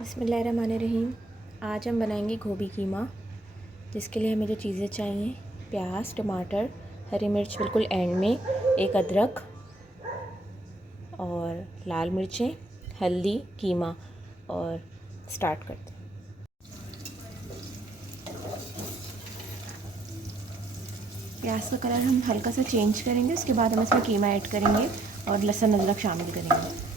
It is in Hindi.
बिस्मिल्लाहिर्रहमानिर्रहीम। आज हम बनाएंगे गोभी कीमा। जिसके लिए हमें जो चीज़ें चाहिए, प्याज, टमाटर, हरी मिर्च बिल्कुल एंड में, एक अदरक और लाल मिर्चें, हल्दी, कीमा। और स्टार्ट करते हैं। प्याज का कलर हम हल्का सा चेंज करेंगे, उसके बाद हम इसमें कीमा ऐड करेंगे और लहसुन अदरक शामिल करेंगे।